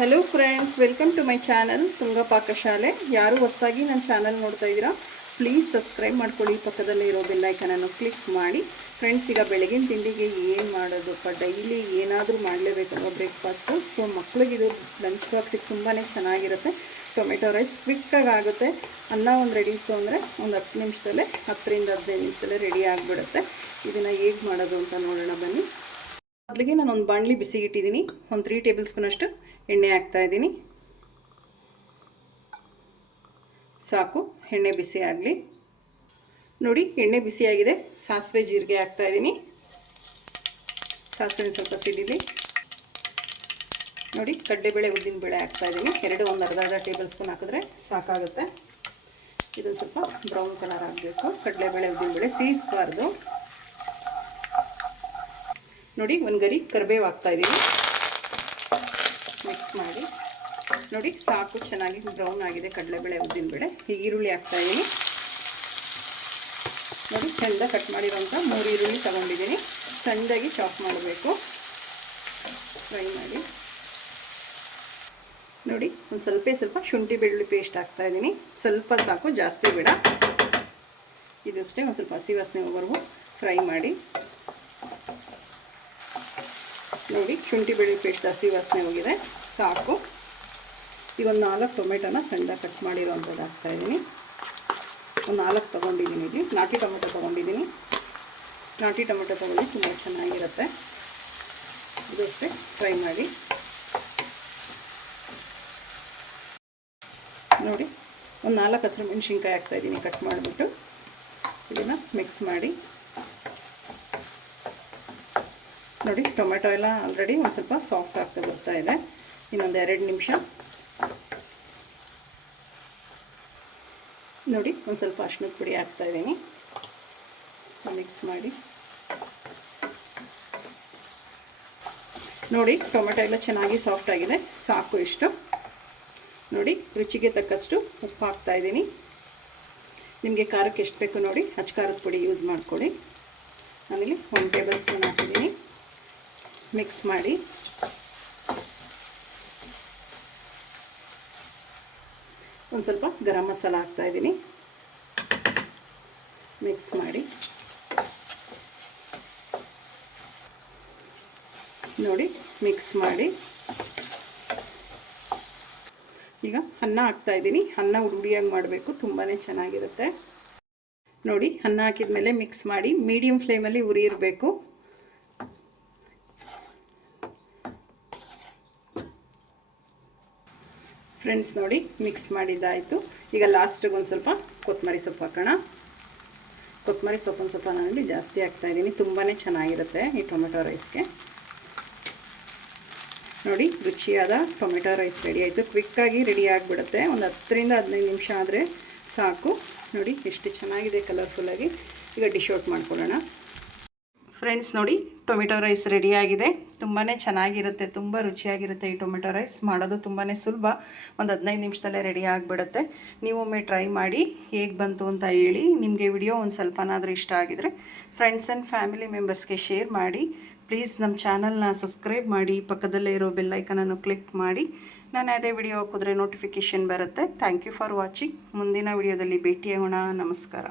Hello friends, welcome to my channel Tunga Pakashale. ಯಾರು ಹೊಸದಾಗಿ ನನ್ನ ಚಾನಲ್ ನೋಡ್ತಾ ಇದ್ದೀರಾ ಪ್ಲೀಸ್ ಸಬ್ಸ್ಕ್ರೈಬ್ ಮಾಡ್ಕೊಳ್ಳಿ. ಪಕ್ಕದಲ್ಲೇ ಇರೋ ಬೆಲ್ ಐಕನನ್ನು ಕ್ಲಿಕ್ ಮಾಡಿ. ಫ್ರೆಂಡ್ಸ್, ಈಗ ಬೆಳಗಿನ ತಿಂಡಿಗೆ ಏನು ಮಾಡೋದಪ್ಪ, ಡೈಲಿ ಏನಾದರೂ ಮಾಡಲೇಬೇಕಲ್ವ ಬ್ರೇಕ್ಫಾಸ್ಟು. ಸೊ ಮಕ್ಳಿಗೆ ಇದು ಲಂಚ್ ಬಾಕ್ಸಿಗೆ ತುಂಬಾ ಚೆನ್ನಾಗಿರುತ್ತೆ. ಟೊಮೆಟೊ ರೈಸ್ ಕ್ವಿಕ್ಕಾಗಿ ಆಗುತ್ತೆ. ಅನ್ನ ಒಂದು ರೆಡಿ ಇತ್ತು ಅಂದರೆ ಒಂದು 10 ನಿಮಿಷದಲ್ಲೇ 10ರಿಂದ 15 ನಿಮಿಷದಲ್ಲೇ ರೆಡಿ ಆಗಿಬಿಡುತ್ತೆ. ಇದನ್ನು ಹೇಗೆ ಮಾಡೋದು ಅಂತ ನೋಡೋಣ ಬನ್ನಿ. ಮೊದಲಿಗೆ ನಾನು ಒಂದು ಬಾಣಲಿ ಬಿಸಿಗಿಟ್ಟಿದ್ದೀನಿ. ಒಂದು 3 ಟೇಬಲ್ ಸ್ಪೂನಷ್ಟು ಎಣ್ಣೆ ಹಾಕ್ತಾಯಿದ್ದೀನಿ. ಸಾಕು, ಎಣ್ಣೆ ಬಿಸಿ ಆಗಲಿ. ನೋಡಿ, ಎಣ್ಣೆ ಬಿಸಿಯಾಗಿದೆ. ಸಾಸಿವೆ ಜೀರಿಗೆ ಹಾಕ್ತಾಯಿದ್ದೀನಿ. ಸಾಸಿವೆ ಸ್ವಲ್ಪ ಸಿಡಿಲಿ. ನೋಡಿ, ಕಡಲೆಬೇಳೆ ಉದ್ದಿನಬೇಳೆ ಹಾಕ್ತಾಯಿದ್ದೀನಿ. ಒಂದು ಅರ್ಧ ಟೇಬಲ್ ಸ್ಪೂನ್ ಹಾಕಿದ್ರೆ ಸಾಕಾಗುತ್ತೆ. ಇದು ಸ್ವಲ್ಪ ಬ್ರೌನ್ ಕಲರ್ ಆಗಬೇಕು. ಕಡಲೆಬೇಳೆ ಉದ್ದಿನಬೇಳೆ ಸೀರಿಸಬಾರ್ದು. ನೋಡಿ, ಒಂದು ಗರಿ ಕರಿಬೇವು ಹಾಕ್ತಾಯಿದ್ದೀನಿ. ಮಿಕ್ಸ್ ಮಾಡಿ. ನೋಡಿ, ಸಾಕು, ಚೆನ್ನಾಗಿ ಬ್ರೌನ್ ಆಗಿದೆ ಕಡಲೆಬೇಳೆ ಉದ್ದಿನಬೇಳೆ. ಈಗ ಈರುಳ್ಳಿ ಹಾಕ್ತಾಯಿದ್ದೀನಿ. ನೋಡಿ, ಚೆಂದ ಕಟ್ ಮಾಡಿರೋಂಥ 3 ಈರುಳ್ಳಿ ತೊಗೊಂಡಿದ್ದೀನಿ. ಸಣ್ಣದಾಗಿ ಚಾಪ್ ಮಾಡಬೇಕು. ಫ್ರೈ ಮಾಡಿ. ನೋಡಿ, ಒಂದು ಸ್ವಲ್ಪ ಶುಂಠಿ ಬೆಳ್ಳುಳ್ಳಿ ಪೇಸ್ಟ್ ಹಾಕ್ತಾಯಿದ್ದೀನಿ. ಸ್ವಲ್ಪ ಸಾಕು, ಜಾಸ್ತಿ ಬೇಡ. ಇದಷ್ಟೇ. ಒಂದು ಸ್ವಲ್ಪ ಹಸಿ ವಾಸನೆ ಹೋಗೋವರೆಗೂ ಫ್ರೈ ಮಾಡಿ. ನೋಡಿ, ಶುಂಠಿ ಬೆಳ್ಳುಳ್ಳಿ ಪೇಸ್ಟ್ ಹಸಿ ವಾಸನೆ ಹೋಗಿದೆ. ಸಾಕು. ಈಗ ಒಂದು 4 ಟೊಮೆಟೊನ ಸಣ್ಣದಾಗಿ ಕಟ್ ಮಾಡಿರೋವಂಥದ್ದು ಹಾಕ್ತಾಯಿದ್ದೀನಿ. ಒಂದು 4 ತೊಗೊಂಡಿದ್ದೀನಿ. ಇಲ್ಲಿ ನಾಟಿ ಟೊಮೆಟೊ ತೊಗೊಂಡಿದ್ದೀನಿ. ನಾಟಿ ಟೊಮೆಟೊ ತೊಗೊಂಡು ತುಂಬ ಚೆನ್ನಾಗಿರುತ್ತೆ. ಇದು ಅಷ್ಟೇ ಫ್ರೈ ಮಾಡಿ. ನೋಡಿ, ಒಂದು 4 ಹಸಿರು ಮೆಣಸಿನ್ಕಾಯಿ ಹಾಕ್ತಾಯಿದ್ದೀನಿ ಕಟ್ ಮಾಡಿಬಿಟ್ಟು. ಇದನ್ನು ಮಿಕ್ಸ್ ಮಾಡಿ. ನೋಡಿ, ಟೊಮೆಟೊ ಎಲ್ಲ ಆಲ್ರೆಡಿ ಒಂದು ಸ್ವಲ್ಪ ಸಾಫ್ಟ್ ಆಗ್ತಾ ಬರ್ತಾ ಇದೆ. ಇನ್ನೊಂದು 2 ನಿಮಿಷ. ನೋಡಿ, ಒಂದು ಸ್ವಲ್ಪ ಅರಿಶಿಣದ ಪುಡಿ ಹಾಕ್ತಾಯಿದ್ದೀನಿ. ಮಿಕ್ಸ್ ಮಾಡಿ. ನೋಡಿ, ಟೊಮೆಟೊ ಎಲ್ಲ ಚೆನ್ನಾಗಿ ಸಾಫ್ಟ್ ಆಗಿದೆ. ಸಾಕು ಇಷ್ಟು. ನೋಡಿ, ರುಚಿಗೆ ತಕ್ಕಷ್ಟು ಉಪ್ಪು ಹಾಕ್ತಾಯಿದ್ದೀನಿ. ನಿಮಗೆ ಖಾರಕ್ಕೆ ಎಷ್ಟು ಬೇಕು ನೋಡಿ ಅಚ್ಚ ಖಾರದ ಪುಡಿ ಯೂಸ್ ಮಾಡ್ಕೊಳ್ಳಿ. ಆಮೇಲೆ 1 ಟೇಬಲ್ ಸ್ಪೂನ್ ಹಾಕಿದ್ದೀನಿ. ಮಿಕ್ಸ್ ಮಾಡಿ. ಒಂದು ಸ್ವಲ್ಪ ಗರಂ ಮಸಾಲ ಹಾಕ್ತಾಯಿದ್ದೀನಿ. ಮಿಕ್ಸ್ ಮಾಡಿ. ನೋಡಿ, ಮಿಕ್ಸ್ ಮಾಡಿ. ಈಗ ಅನ್ನ ಹಾಕ್ತಾಯಿದ್ದೀನಿ. ಅನ್ನ ಉಡಿಯಾಗಿ ಮಾಡಬೇಕು, ತುಂಬಾ ಚೆನ್ನಾಗಿರುತ್ತೆ. ನೋಡಿ, ಅನ್ನ ಹಾಕಿದ ಮೇಲೆ ಮಿಕ್ಸ್ ಮಾಡಿ. ಮೀಡಿಯಮ್ ಫ್ಲೇಮಲ್ಲಿ ಉರಿ ಇರಬೇಕು. ಫ್ರೆಂಡ್ಸ್, ನೋಡಿ, ಮಿಕ್ಸ್ ಮಾಡಿದ್ದಾಯಿತು. ಈಗ ಲಾಸ್ಟಿಗೆ ಒಂದು ಸ್ವಲ್ಪ ಕೊತ್ತಂಬರಿ ಸೊಪ್ಪು ಹಾಕೋಣ. ಕೊತ್ತಂಬರಿ ಸೊಪ್ಪು ಒಂದು ಸ್ವಲ್ಪ ನಾನಲ್ಲಿ ಜಾಸ್ತಿ ಹಾಕ್ತಾಯಿದ್ದೀನಿ. ತುಂಬಾ ಚೆನ್ನಾಗಿರುತ್ತೆ ಈ ಟೊಮೆಟೊ ರೈಸ್ಗೆ. ನೋಡಿ, ರುಚಿಯಾದ ಟೊಮೆಟೊ ರೈಸ್ ರೆಡಿ ಆಯಿತು. ಕ್ವಿಕ್ಕಾಗಿ ರೆಡಿ ಆಗಿಬಿಡುತ್ತೆ. ಒಂದು 10ರಿಂದ 15 ನಿಮಿಷ ಆದರೆ ಸಾಕು. ನೋಡಿ, ಎಷ್ಟು ಚೆನ್ನಾಗಿದೆ ಕಲರ್ಫುಲ್ಲಾಗಿ. ಈಗ ಡಿಶ್ ಔಟ್ ಮಾಡ್ಕೊಳ್ಳೋಣ. ಫ್ರೆಂಡ್ಸ್, ನೋಡಿ, ಟೊಮೆಟೊ ರೈಸ್ ರೆಡಿಯಾಗಿದೆ. ತುಂಬಾ ಚೆನ್ನಾಗಿರುತ್ತೆ, ತುಂಬ ರುಚಿಯಾಗಿರುತ್ತೆ. ಈ ಟೊಮೆಟೊ ರೈಸ್ ಮಾಡೋದು ತುಂಬಾ ಸುಲಭ. ಒಂದು 15 ನಿಮಿಷದಲ್ಲೇ ರೆಡಿ ಆಗಿಬಿಡುತ್ತೆ. ನೀವೊಮ್ಮೆ ಟ್ರೈ ಮಾಡಿ ಹೇಗೆ ಬಂತು ಅಂತ ಹೇಳಿ. ನಿಮಗೆ ವಿಡಿಯೋ ಒಂದು ಸ್ವಲ್ಪನಾದರೂ ಇಷ್ಟ ಆಗಿದರೆ ಫ್ರೆಂಡ್ಸ್ ಆ್ಯಂಡ್ ಫ್ಯಾಮಿಲಿ ಮೆಂಬರ್ಸ್ಗೆ ಶೇರ್ ಮಾಡಿ. ಪ್ಲೀಸ್ ನಮ್ಮ ಚಾನಲ್ನ ಸಬ್ಸ್ಕ್ರೈಬ್ ಮಾಡಿ. ಪಕ್ಕದಲ್ಲೇ ಇರೋ ಬೆಲ್ ಐಕನನ್ನು ಕ್ಲಿಕ್ ಮಾಡಿ. ನಾನು ಅದೇ ವಿಡಿಯೋ ಹಾಕಿದ್ರೆ ನೋಟಿಫಿಕೇಷನ್ ಬರುತ್ತೆ. Thank you for watching. ಮುಂದಿನ ವಿಡಿಯೋದಲ್ಲಿ ಭೇಟಿಯಾಗೋಣ. ನಮಸ್ಕಾರ.